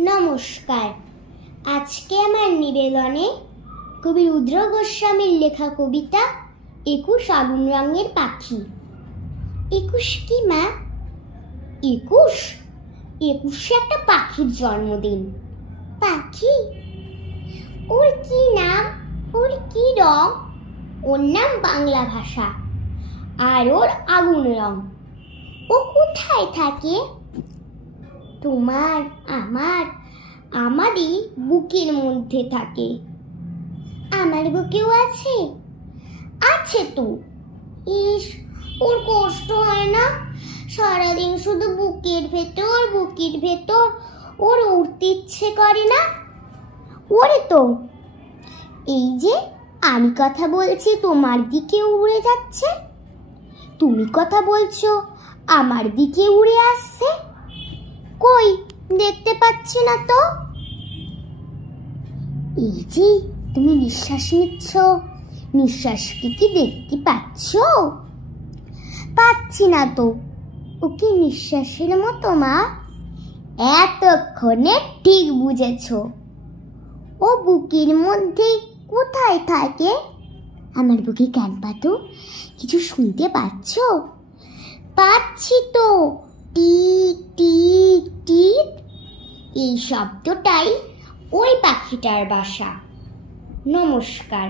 নমস্কার। আজকে আমার নিবেদনে কবি রুদ্র গোস্বামীর লেখা কবিতা একুশ আগুন রঙের পাখি। একুশ কি, মা? একুশ? একুশে একটা পাখির জন্মদিন। পাখি? ওর কি নাম? ওর কি রং? ওর নাম বাংলা ভাষা। আর ওর আগুন রং। ও কোথায় থাকে? তোমার, আমার, আমারই বুকের মধ্যে থাকে। আমার বুকেও আছে। আছে তো। ইস, ওর কষ্ট হয় না? সারাদিন শুধু বুকের ভেতর বুকের ভেতর। ওর উঠতে ইচ্ছে করে না? ওরে তো। এই যে, আমি কথা বলছি, তোমার দিকে উড়ে যাচ্ছে। তুমি কথা বলছো, আমার দিকে উড়ে আসছে। কই? দেখতে পাচ্ছি না তো। এই যে, তুমি নিঃশ্বাস নিচ্ছ। নিঃশ্বাসকে কি দেখতে পাচ্ছ? পাচ্ছি না তো। ও কি নিঃশ্বাসের মতো, মা? এতক্ষণে ঠিক বুঝেছ। ও বুকের মধ্যে কোথায় থাকে? আমার বুকে কান পাতো কিছু শুনতে পাচ্ছ? পাচ্ছি তো। এই শব্দটাই ওই পাখিটার বাসা। নমস্কার।